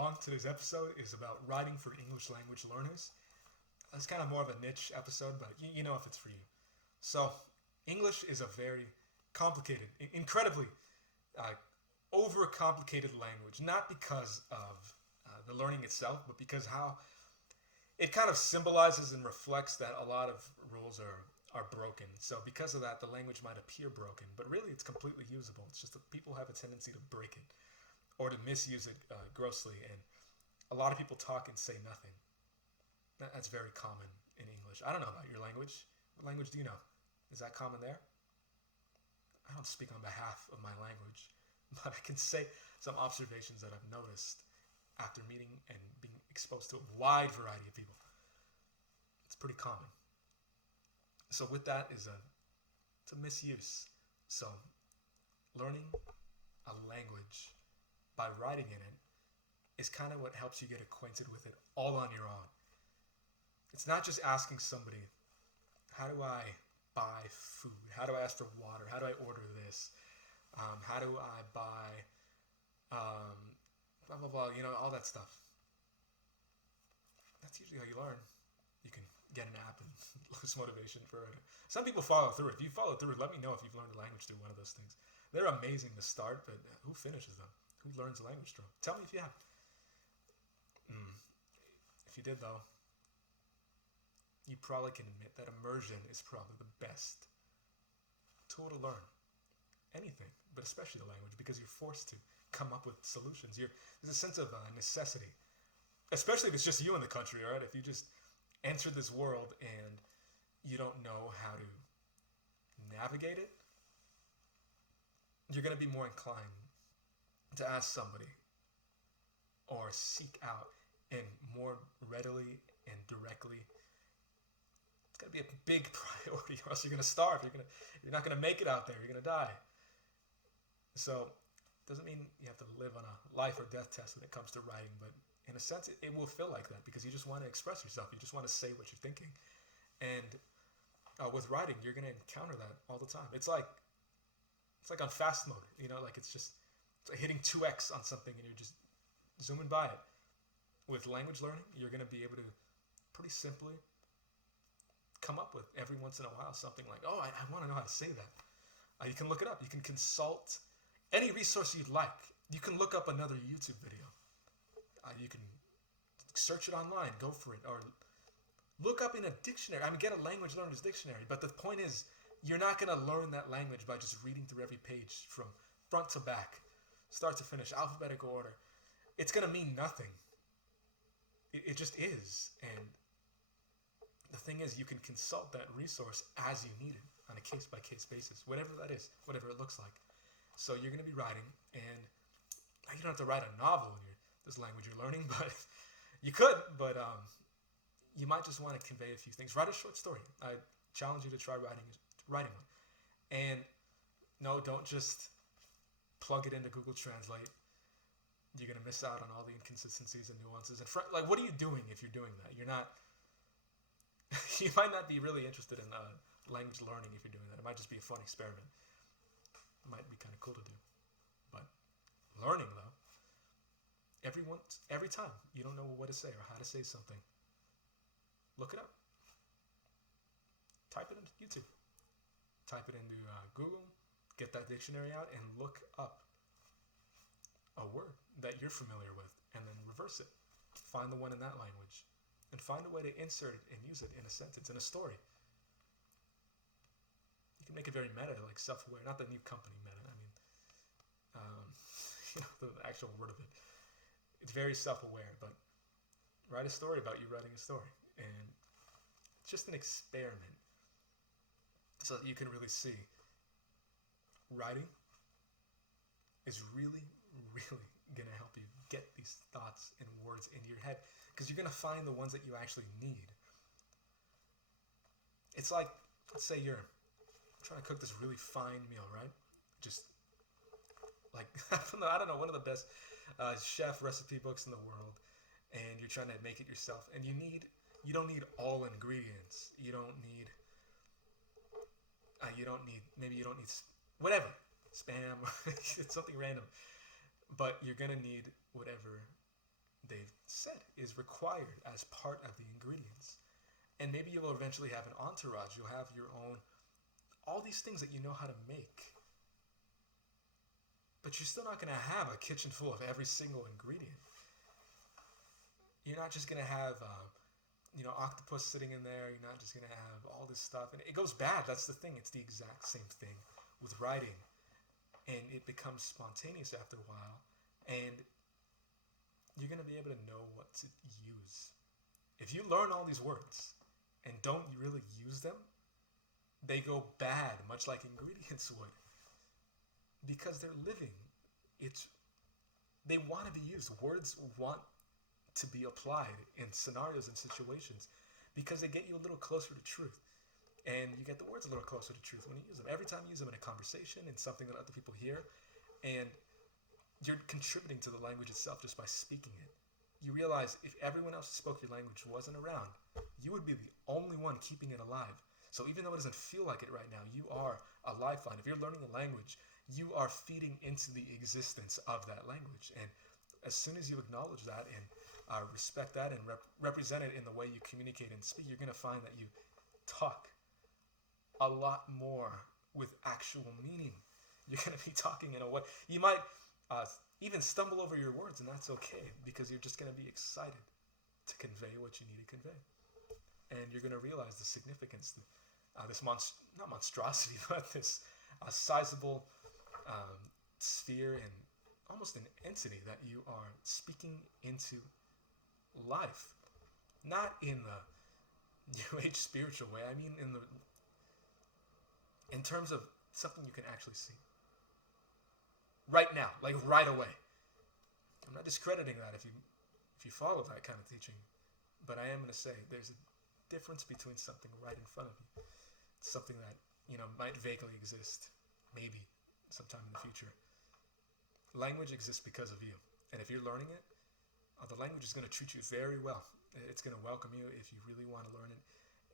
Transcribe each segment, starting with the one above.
on. Today's episode is about writing for English language learners. It's kind of more of a niche episode, but you know if it's for you. So, English is a very complicated, incredibly uh, overcomplicated language, not because of the learning itself, but because how it kind of symbolizes and reflects that a lot of rules are broken. So because of that, the language might appear broken, but really it's completely usable. It's just that people have a tendency to break it or to misuse it grossly, and a lot of people talk and say nothing. That's very common in English. I don't know about your language. What language do you know? Is that common there? I don't speak on behalf of my language, but I can say some observations that I've noticed after meeting and being exposed to a wide variety of people. It's pretty common. So with that it's a misuse. So learning a language by writing in it is kind of what helps you get acquainted with it all on your own. It's not just asking somebody, how do I buy food? How do I ask for water? How do I order this? How do I buy blah, blah, blah, all that stuff. That's usually how you learn. You can get an app and lose motivation for it. Some people follow through. If you follow through, let me know if you've learned a language through one of those things. They're amazing to start, but who finishes them? Who learns a language through? Tell me if you have. If you did, though, you probably can admit that immersion is probably the best tool to learn anything, but especially the language, because you're forced to come up with solutions. There's a sense of necessity, especially if it's just you in the country, right? If you just enter this world and you don't know how to navigate it, you're going to be more inclined to ask somebody or seek out and more readily and directly. It's going to be a big priority, or else you're going to starve. You're not going to make it out there. You're going to die. So doesn't mean you have to live on a life or death test when it comes to writing, but in a sense it will feel like that because you just want to express yourself. You just want to say what you're thinking. And with writing, you're going to encounter that all the time. It's like on fast mode, it's like hitting 2x on something and you're just zooming by it. With language learning, you're going to be able to pretty simply come up with every once in a while something like, oh, I want to know how to say that. You can look it up. You can consult any resource you'd like. You can look up another YouTube video. You can search it online, go for it, or look up in a dictionary. Get a language learner's dictionary. But the point is, you're not going to learn that language by just reading through every page from front to back, start to finish, alphabetical order. It's going to mean nothing. It just is. And the thing is, you can consult that resource as you need it on a case-by-case basis, whatever that is, whatever it looks like. So you're going to be writing, and you don't have to write a novel in this language you're learning, but you could, but you might just want to convey a few things. Write a short story. I challenge you to try writing one. And no, don't just plug it into Google Translate. You're going to miss out on all the inconsistencies and nuances. And what are you doing if you're doing that? You're not, you might not be really interested in language learning if you're doing that. It might just be a fun experiment. It might be kind of cool to do. But learning, though, every time you don't know what to say or how to say something, look it up. Type it into YouTube. Type it into Google. Get that dictionary out and look up a word that you're familiar with, and then reverse it. Find the one in that language, and find a way to insert it and use it in a sentence, in a story. You can make it very meta, like self-aware. Not the new company meta. The actual word of it. It's very self-aware, but write a story about you writing a story, and it's just an experiment, so that you can really see writing is really, really going to help you get these thoughts and words into your head, because you're going to find the ones that you actually need. It's like, let's say you're trying to cook this really fine meal, right? Just like, I don't know, one of the best chef recipe books in the world, and you're trying to make it yourself, and you don't need all ingredients. You don't need whatever, spam, or it's something random, but you're going to need whatever they've said is required as part of the ingredients. And maybe you'll eventually have an entourage. You'll have your own, all these things that you know how to make. But you're still not going to have a kitchen full of every single ingredient. You're not just going to have, octopus sitting in there. You're not just going to have all this stuff. And it goes bad. That's the thing. It's the exact same thing with writing. And it becomes spontaneous after a while. And you're going to be able to know what to use. If you learn all these words and don't really use them, they go bad, much like ingredients would. Because they're living. They want to be used. Words want to be applied in scenarios and situations because they get you a little closer to truth. And you get the words a little closer to truth when you use them. Every time you use them in a conversation, in something that other people hear, and you're contributing to the language itself just by speaking it. You realize if everyone else who spoke your language wasn't around, you would be the only one keeping it alive. So even though it doesn't feel like it right now, you are a lifeline. If you're learning a language, you are feeding into the existence of that language. And as soon as you acknowledge that and respect that and represent it in the way you communicate and speak, you're going to find that you talk a lot more with actual meaning. You're going to be talking in a way. You might even stumble over your words, and that's okay because you're just going to be excited to convey what you need to convey. And you're going to realize the significance, not monstrosity, but this sizable sphere and almost an entity that you are speaking into life. Not in the New Age spiritual way. I mean in terms of something you can actually see. Right now, like right away. I'm not discrediting that if you follow that kind of teaching, but I am going to say there's a difference between something right in front of you, something that might vaguely exist, maybe sometime in the future. Language exists because of you, and if you're learning it, the language is going to treat you very well. It's going to welcome you if you really want to learn it,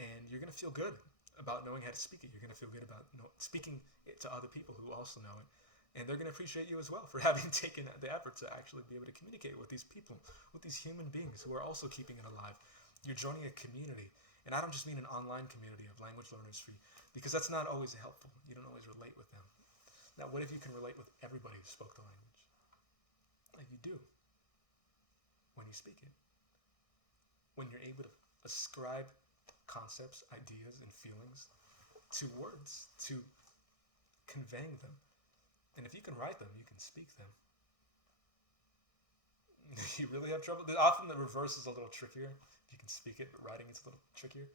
and you're going to feel good about knowing how to speak it. You're going to feel good about speaking it to other people who also know it. And they're going to appreciate you as well for having taken the effort to actually be able to communicate with these people, with these human beings who are also keeping it alive. You're joining a community. And I don't just mean an online community of language learners because that's not always helpful. You don't always relate with them. Now, what if you can relate with everybody who spoke the language? Like you do when you speak it. When you're able to ascribe concepts, ideas, and feelings to words, to conveying them. And if you can write them, you can speak them. You really have trouble? Often the reverse is a little trickier. If you can speak it, but writing it's a little trickier.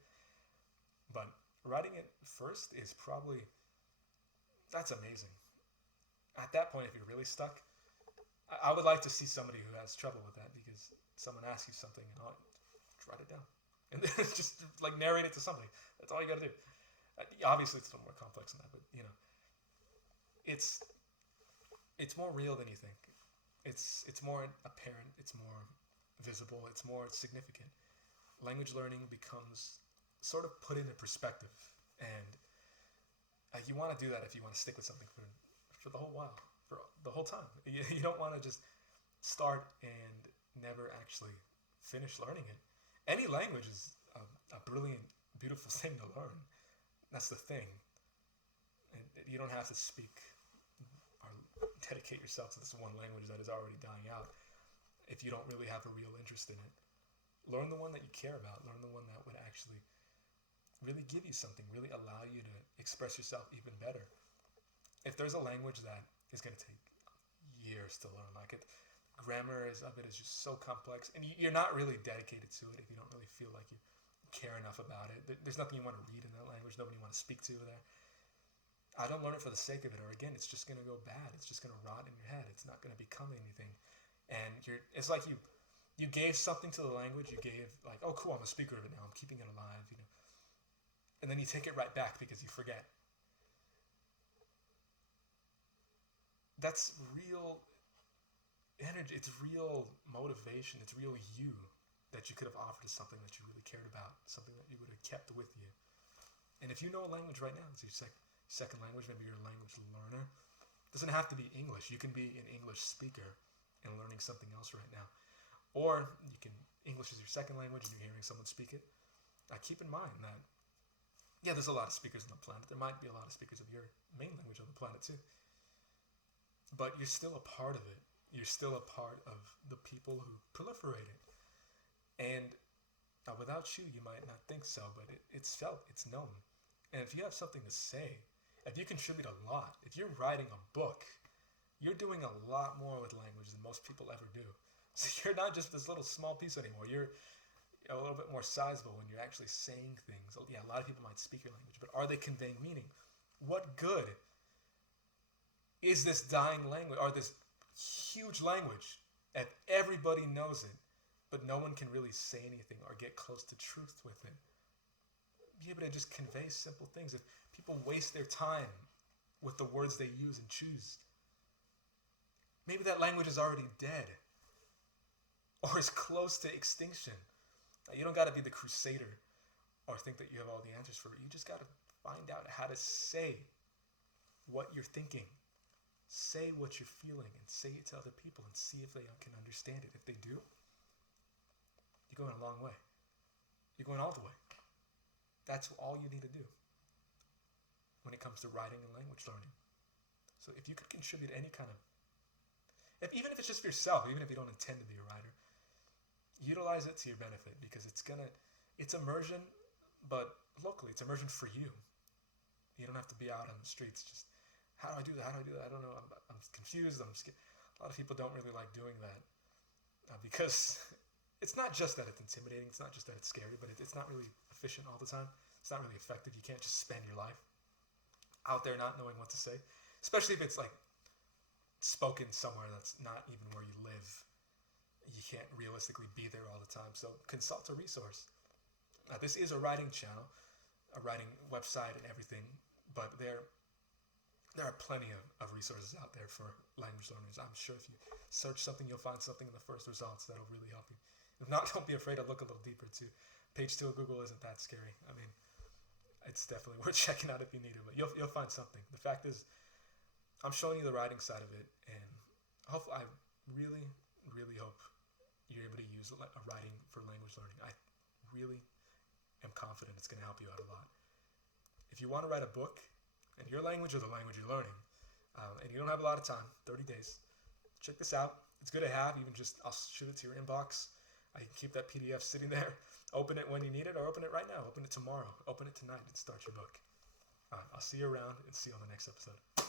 But writing it first is probably, that's amazing. At that point, if you're really stuck, I would like to see somebody who has trouble with that because someone asks you something and just write it down. And then just like narrate it to somebody. That's all you got to do. Obviously, it's a little more complex than that, but it's more real than you think. It's more apparent. It's more visible. It's more significant. Language learning becomes sort of put into perspective, and you want to do that if you want to stick with something for the whole while, for the whole time. You don't want to just start and never actually finish learning it. Any language is a brilliant, beautiful thing to learn. That's the thing. And you don't have to speak or dedicate yourself to this one language that is already dying out if you don't really have a real interest in it. Learn the one that you care about. Learn the one that would actually really give you something, really allow you to express yourself even better. If there's a language that is going to take years to learn, like it, grammar of it is just so complex, and you're not really dedicated to it if you don't really feel like you care enough about it. There's nothing you want to read in that language, nobody you want to speak to there. I don't learn it for the sake of it, or again, it's just going to go bad. It's just going to rot in your head. It's not going to become anything. And it's like you gave something to the language. You gave like, oh, cool, I'm a speaker of it now. I'm keeping it alive, And then you take it right back because you forget. That's real energy. It's real motivation. It's real you that you could have offered to something that you really cared about, something that you would have kept with you. And if you know a language right now, it's your second language, maybe you're a language learner. It doesn't have to be English. You can be an English speaker and learning something else right now. Or you can, English is your second language and you're hearing someone speak it. Keep in mind that, yeah, there's a lot of speakers on the planet. There might be a lot of speakers of your main language on the planet too. But you're still a part of it. You're still a part of the people who proliferate it. And without you, you might not think so, but it's felt, it's known. And if you have something to say, if you contribute a lot, if you're writing a book, you're doing a lot more with language than most people ever do. So you're not just this little small piece anymore. You're a little bit more sizable when you're actually saying things. Yeah, a lot of people might speak your language, but are they conveying meaning? What good is this dying language, or this huge language, if everybody knows it, but no one can really say anything or get close to truth with it? Be able to just convey simple things. If people waste their time with the words they use and choose, maybe that language is already dead or is close to extinction. You don't got to be the crusader or think that you have all the answers for it. You just got to find out how to say what you're thinking. Say what you're feeling and say it to other people and see if they can understand it. If they do, you're going a long way. You're going all the way. That's all you need to do when it comes to writing and language learning. So if you could contribute any kind of, even if it's just for yourself, even if you don't intend to be a writer, utilize it to your benefit, because it's immersion, but locally, it's immersion for you. You don't have to be out on the streets just, how do I do that? How do I do that? I don't know. I'm confused. I'm scared. A lot of people don't really like doing that because it's not just that it's intimidating. It's not just that it's scary, but it's not really efficient all the time. It's not really effective. You can't just spend your life out there not knowing what to say, especially if it's like spoken somewhere that's not even where you live. You can't realistically be there all the time. So consult a resource. This is a writing channel, a writing website and everything, but there are plenty of resources out there for language learners. I'm sure if you search something, you'll find something in the first results that'll really help you. If not, don't be afraid to look a little deeper too. Page 2 of Google isn't that scary. I mean, it's definitely worth checking out if you need it, but you'll find something. The fact is, I'm showing you the writing side of it, and hopefully, I really, really hope you're able to use writing for language learning. I really am confident it's going to help you out a lot. If you want to write a book in your language or the language you're learning, and you don't have a lot of time, 30 days, check this out. It's good to have. I'll shoot it to your inbox. I can keep that PDF sitting there. Open it when you need it, or open it right now. Open it tomorrow. Open it tonight and start your book. All right, I'll see you around and see you on the next episode.